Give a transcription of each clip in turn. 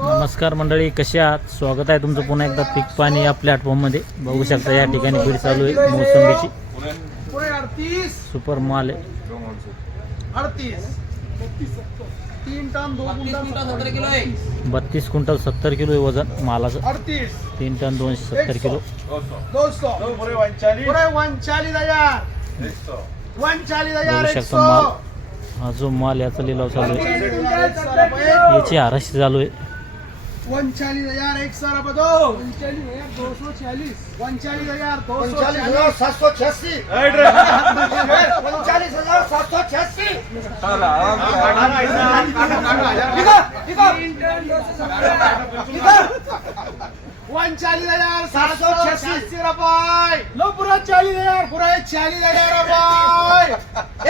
नमस्कार मंडळी, कसे आहात? स्वागत आहे तुमचं पुन्हा एकदा पीक पाणी या प्लॅटफॉर्ममध्ये. बघू शकता या ठिकाणी बीड चालू आहे मोसंबीची. सुपर माल आहे. 32 क्विंटल 70 किलो आहे वजन मालाचं. 3 टन 270 किलो. 41,000 शकता माल. हा जो माल याचा लिलाव चालू आहे, याची आराशी चालू आहे. 39,000 एक सारा बदो 39,240 39,786 39,786 39,786 रुपये. लो पूरा 40,000 पूरा 40,000 रुपये.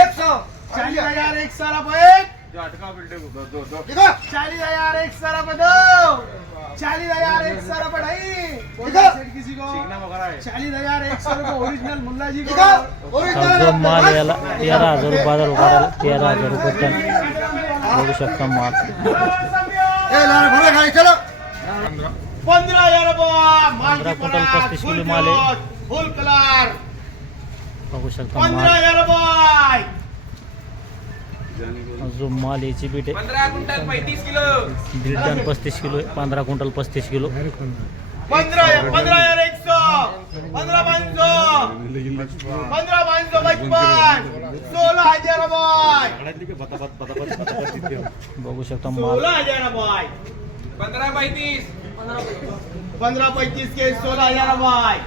140,000 एक सारा रुपये. 40,000 एक सारा बदो 40,000 एक सारा बढ़ाई किसी को 40,000 एक सारा ओरिजिनल मुल्ला जी को. जो माल याला 13,000 रुपये बाजार उभारायला 13,000 रुपये टन. बघू शकता माल. 15,000 रुपये 15 क्विंटल 35 किलो माल आहे. फुल कलर बघू शकता माल. 15,000 रुपये. जो माल याची बीट आहे 15 क्विंटल 35 किलो. 1.5 टन 35 किलो आहे. 15 क्विंटल 35 किलो. 15,100 15,500 15,555 16,000 रुपये. बघू शकता माल. 16,000 रुपये. 15-35 15-35 के 16,000 रुपये.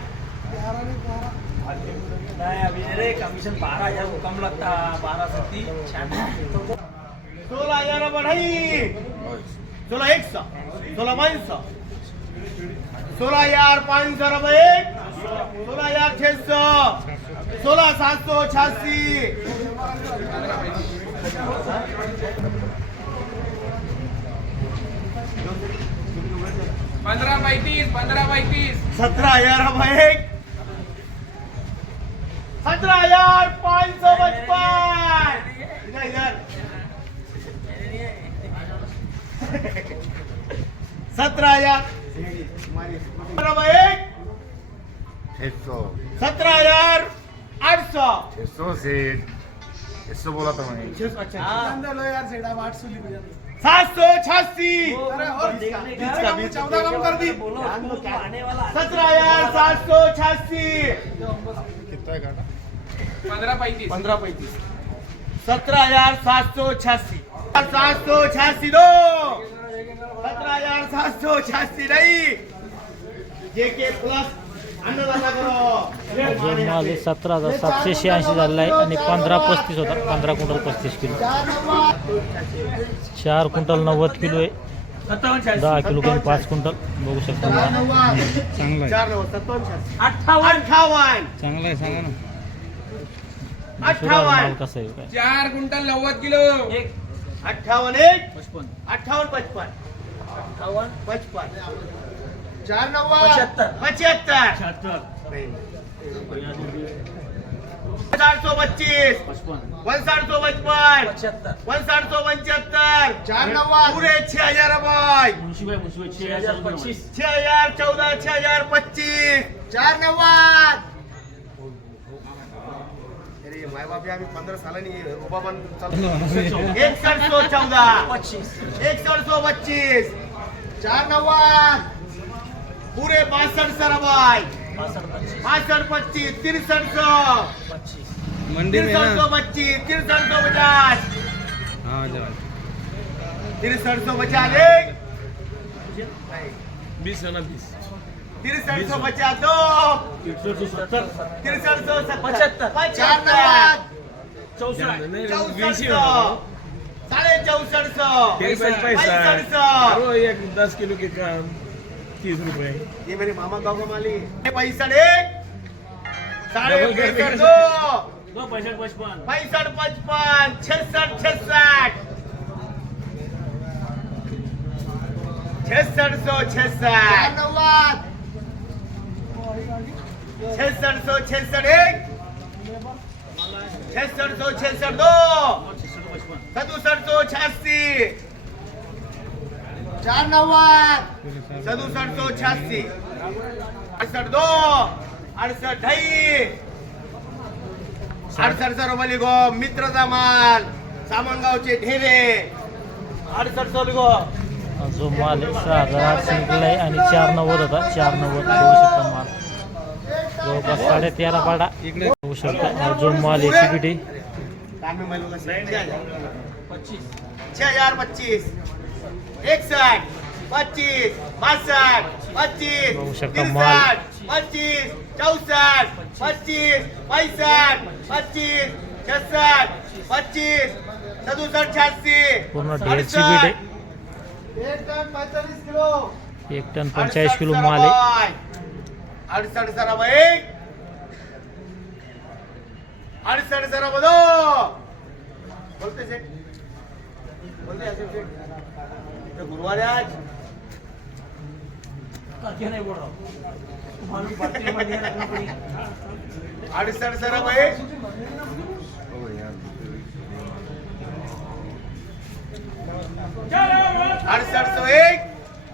कमीशन 12,000 को कम लगता, 12 से 30 16,000 बढ़ाई 16,100 16,500 16,500 रुपये. 16,600 16,786 15-35 15-35 17,000 रुपये. 17,555 इधर 17,000 रुपये. 17,800 600 बोला था मैं. 786 14 कम कर दी. 17,786 कितना है घाटा? 15-35 15-35 17,786 786 दो 17,786 नहीं जेके प्लस अन्नदाता करो. जो माल आहे 17,786 झालेला आहे आणि 15-35 होता. 15 क्विंटल 35 किलो. 4 क्विंटल 90 किलो आहे. 10 किलो कमी 5 क्विंटल. बघू शकता माल चांगला आहे. 58 चांगला आहे. सांगा ना 58 माल कसा आहे काय? 4 क्विंटल 90 किलो. 58 58 55 55 4 9 75 425 1,755 1,775 4 9 पूरे 6,000 रुपये. 6,000 14 6,025 4 9 अरे माय बाप आम्ही 15 सालांनी उभा पण चालू. 1,714 1,725 4 9 पूरे 62 रुपये. 62 25 6300 मंडी में 6325 6350 6350 एक 20 है ना 20. 6350 दो 6375 4 9 4,400 एक 10 किलो के काम 30 रुपए. ये मेरे मामा गाँव का माली है. 65 एक 65 दो 65 55 66 66 6666 6666 एक 6666 दो 6786 490 6786 62 68 68 रुपये गो मित्रचा माल सामनगावचे ढेरे 68 गो जो माल आहे 6800 विकलाय आणि 490 होता 490 बघू शकता माल जवळपास 13.5 पाडा बघू शकता जो माल आहे चिपिटी 6025 61 25 62 25 बघू शकता माल 25 64 25 65 25 66 25 67 86 पूर्ण ढेर चिपिट आहे 1 टन 45 किलो 1 टन 45 किलो माल आहे 68 सरा भाई 68 सरा बोलो बोलते से बोलते ऐसे से तो गुरुवार है आज क्या नहीं बोल रहा हूँ मालूम पड़ती है बढ़िया रखना पड़ेगा 68 सरा भाई अड़सठ सौ एक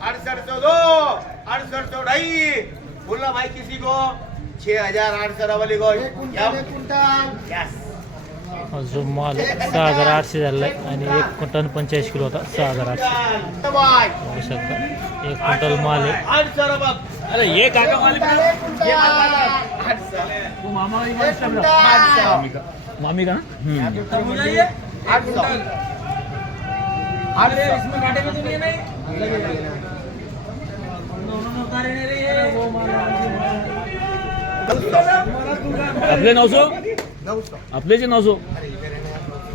6802 6802 बोला भाई किसी को 6800 वाली को यस जो माल आहे 6800 झालेला आहे आणि 1 टन 45 किलो होता 6800 बघू शकता 1 क्विंटल माल आहे 800 रुपये अरे ये काका मालिक ये वो मामा की बात कर रहा मामी का तब हो जाइए 800 अरे इसमें काटे में तो नहीं है नहीं उन्होंने उतारे नहीं रही है वो आपले 900 900 आपले जे 900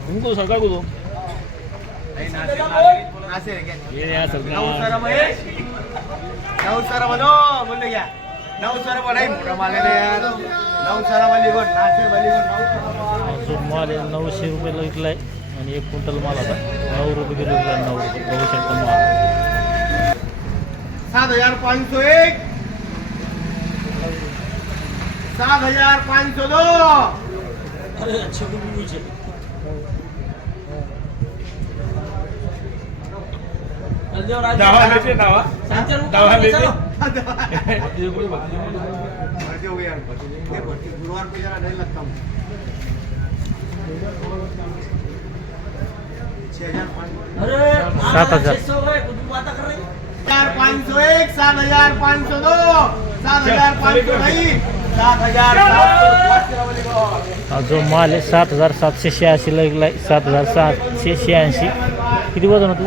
तुमको सरकार को दो ऐसे है क्या ये यार सरकार 900 रुपये 900 रुपये दो बोल क्या 900 रुपये नहीं मोटा माल है यार 900 वाली को नाचे वाली को 900 जो माल आहे 900 रुपयाला विकलाय आणि 1 क्विंटल माल होता 9 रुपये किलो विकला 9 रुपये बघू शकता माल 7501 7502 अरे अच्छे को भी नीचे जल्दी और आज दावा लेते दावा संचर दावा लेते भर्ती हो गई यार ये भर्ती गुरुवार को जरा नहीं लगता हूँ 6500 अरे 7,000 600 गए कुछ बात कर रहे 7501 7502 7500 नहीं 7786 जो माल आहे 7786 ला विकलाय 7786 किती वजन होतं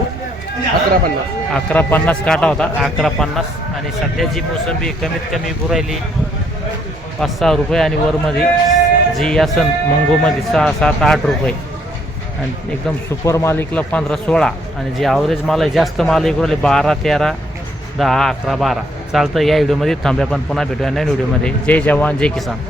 1150 काटा होता 1150 आणि सध्याची मोसंबी कमीत कमी पुरायली 5-6 रुपये आणि वरमध्ये जी असन मंगोमध्ये 6-7-8 रुपये आणि एकदम सुपर माल विकला 15-16 आणि जे ॲव्हरेज माल आहे जास्त माल विकू राहिले 12-13 10-11-12 चालतं या व्हिडिओमध्ये थांब्या पण पुन्हा भेटूया नवीन व्हिडिओमध्ये जय जवान जय किसान.